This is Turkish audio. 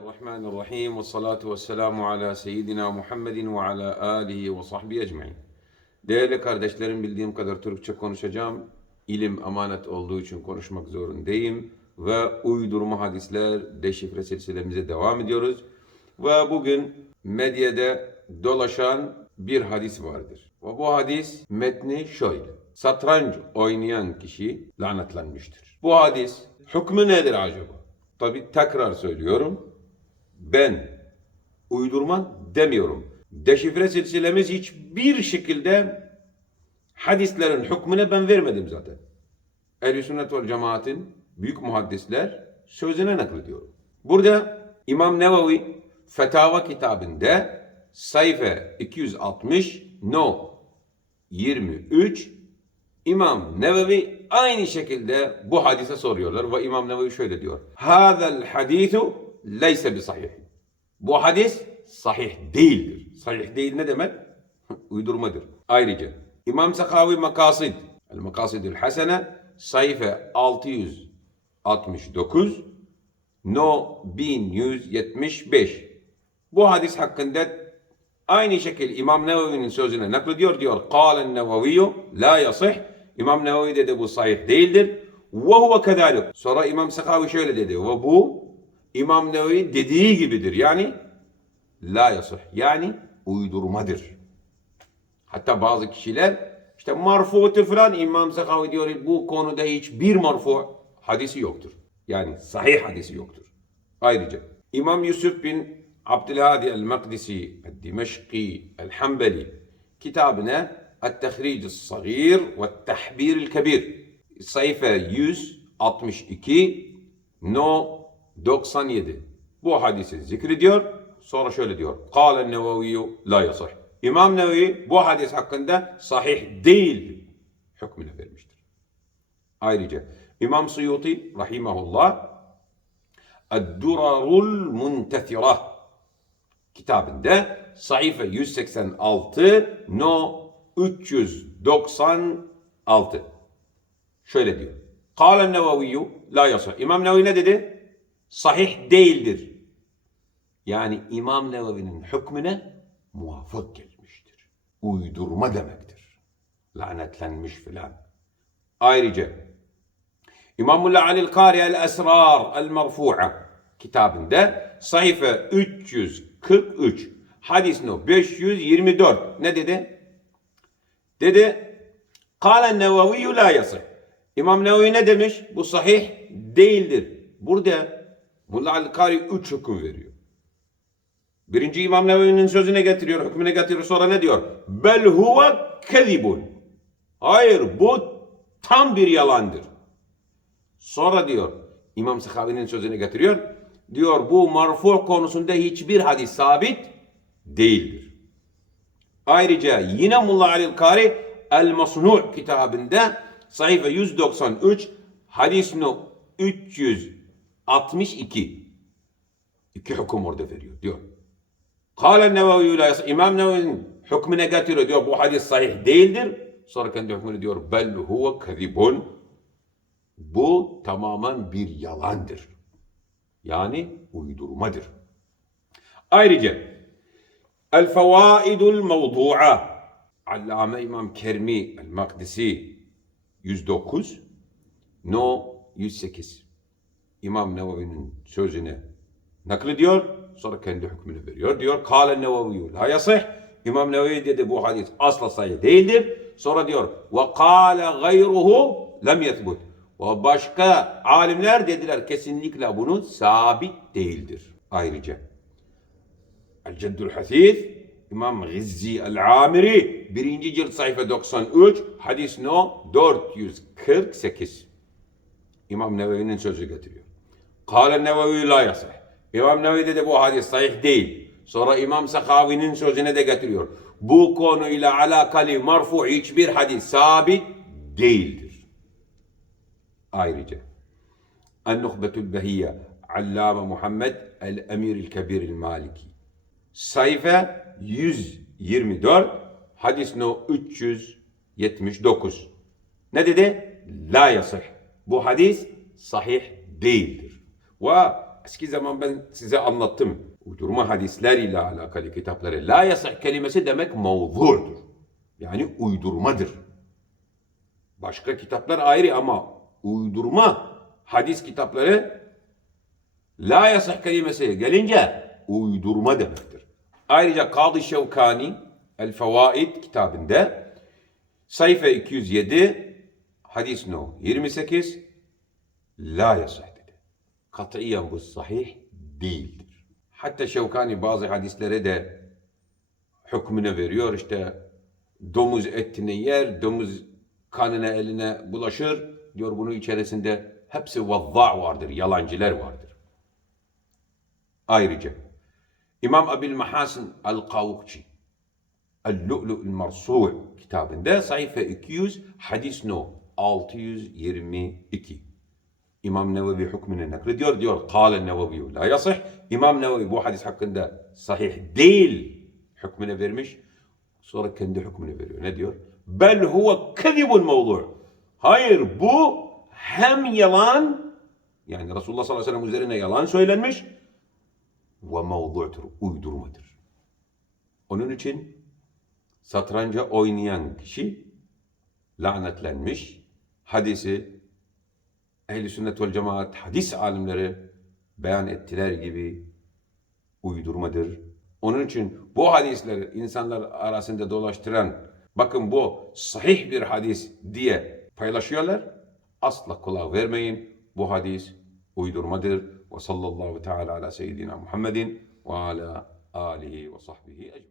Bismillahirrahmanirrahim ve salatu ve selamu ala seyyidina Muhammedin ve ala alihi ve sahbihi ecmain. Değerli kardeşlerim bildiğim kadar Türkçe konuşacağım. İlim emanet olduğu için konuşmak zorundayım. Ve uydurma hadisler deşifre silsilemize devam ediyoruz. Ve bugün medyada dolaşan bir hadis vardır. Ve bu hadis metni şöyle. Satranç oynayan kişi lanetlenmiştir. Bu hadis hükmü nedir acaba? Tabi tekrar söylüyorum. Ben uydurma demiyorum. Deşifre silsilemiz hiçbir şekilde hadislerin hükmüne ben vermedim zaten. Ehl-i sünnet vel cemaatin büyük muhaddisler sözüne naklediyorum. Burada İmam Nevevi Fetava kitabında sayfa 260 no 23 İmam Nevevi aynı şekilde bu hadise soruyorlar ve İmam Nevevi şöyle diyor. Hâzel hadîthu leyse bi sahih. Bu hadis sahih değildir. Sahih değil ne demek? Uydurmadır. Ayrıca İmam Sakavi Makasid El Makasidül Hasene sayfa 669 no 1175 bu hadis hakkında aynı şekilde İmam Nevevi'nin sözüne naklediyor diyor. Kâlen Neveviyyü la yasih. İmam Nevevi dedi bu sahih değildir. Ve huve kedalik. Sonra İmam Sakavi şöyle dedi. Ve bu İmam Nevevi dediği gibidir. Yani la yasih. Yani uydurmadır. Hatta bazı kişiler işte marfu'tur falan İmam Sakavi diyor bu konuda hiçbir marfu hadisi yoktur. Yani sahih hadisi yoktur. Ayrıca İmam Yusuf bin Abdülhadi el-Makdisi el-Dimeşki el-Hanbeli kitabına El-Tehric el-Sagir ve El-Tehbir el-Kebir sayfa 162 no 97 bu hadisi zikrediyor. Sonra şöyle diyor. Kâle neveviyyü la yasih. İmam Nevevi bu hadis hakkında sahih değil hükmünü vermiştir. Ayrıca İmam Suyuti rahimahullah Eddurarul Muntethira kitabında sayfa 186 no 396 şöyle diyor. Kâle neveviyyü la yasih. İmam Nevevi ne dedi? Sahih değildir. Yani İmam Nevevi'nin hükmüne muvafık gelmiştir. Uydurma demektir. Lanetlenmiş filan. Ayrıca İmamullah Alil Kari El Esrar El Merfu'a kitabında sayfa 343 hadis no 524 ne dedi? Dedi Kâle Neveviyyü la yasih. İmam Nevevi ne demiş? Bu sahih değildir. Burada Mullah Al-Kari üç hüküm veriyor. Birinci İmam Nevevi'nin sözüne getiriyor, hükmüne getiriyor. Sonra ne diyor? Bel huve kezibun. Hayır bu tam bir yalandır. Sonra diyor İmam Sıhavi'nin sözüne getiriyor. Diyor bu marfu konusunda hiçbir hadis sabit değildir. Ayrıca yine Mullah Alil Kari El Masnu' kitabında sayfa 193 hadis no 362 iki hüküm orada veriyor diyor. Kâle Nevevi. İmam Nevevi'nin hükmüne getiriyor diyor bu hadis sahih değildir. Sonra kendi hükmünü diyor bel huve kezibun. Bu tamamen bir yalandır. Yani uydurmadır. Ayrıca El Fevaidul Mevdu'a Allame İmam Kermi El Makdisi 109 No 108 İmam Nevevi'nin sözüne naklediyor. Sonra kendi hükmünü veriyor. Diyor Kâle Nevevi la yasih. İmam Nevevi dedi bu hadis asla sahih değildir. Sonra diyor ve kâle gayruhu lem yethbut. Ve başka alimler dediler kesinlikle bunu sabit değildir. Ayrıca El Ceddül Hasif İmam Gizzi El-Amiri birinci cilt sayfa 93 hadis no 448 İmam Nevevi'nin sözü getiriyor. Kâle Nevevi la yasih. İmam Nevevi dedi bu hadis sahih değil. Sonra İmam Sakavi'nin sözüne de getiriyor. Bu konuyla alakalı marfu hiçbir hadis sabit değildir. Ayrıca El-Nuhbetül Behiyye Allame Muhammed El-Emir Kebir El-Maliki sayfa 124 hadis no 379 ne dedi? La yasih. Bu hadis sahih değildir. Ve eski zaman ben size anlattım. Uydurma hadisler ile alakalı kitapları. La yasih kelimesi demek mevzu'dur. Yani uydurmadır. Başka kitaplar ayrı ama uydurma hadis kitapları la yasih kelimesi gelince uydurma demektir. Ayrıca Kadı Şevkani El Fevaid kitabında sayfa 207 hadis no 28 la dedi. Katiyen bu sahih değildir. Hatta Şevkani bazı hadislere de hükmünü veriyor. İşte domuz etini yer, domuz kanına eline bulaşır. Diyor bunun içerisinde hepsi vazza vardır, yalancılar vardır. Ayrıca İmam Abil Mahasin El-Kavukçi El-Lu'lu'l Marsu' kitabında sayfa 200 hadis no 622 İmam Nevevi hükmünü naklediyor. Diyor Kâle Nevevi la yasih. İmam Nevevi bu hadis hakkında sahih değil hükmünü vermiş. Sonra kendi hükmünü veriyor. Ne diyor? Bel huve kezibun mevdu. Hayır bu hem yalan yani Resulullah sallallahu aleyhi ve sellem üzerine yalan söylenmiş ve mevdu'tur. Uydurmadır. Onun için satranca oynayan kişi lanetlenmiş. Hadisi Ehl-i Sünnet vel Cemaat hadis alimleri beyan ettiler gibi uydurmadır. Onun için bu hadisleri insanlar arasında dolaştıran bakın bu sahih bir hadis diye paylaşıyorlar. Asla kulak vermeyin. Bu hadis uydurmadır. Ve sallallahu teala ala seyyidina Muhammedin ve ala alihi ve sahbihi ecmaîn.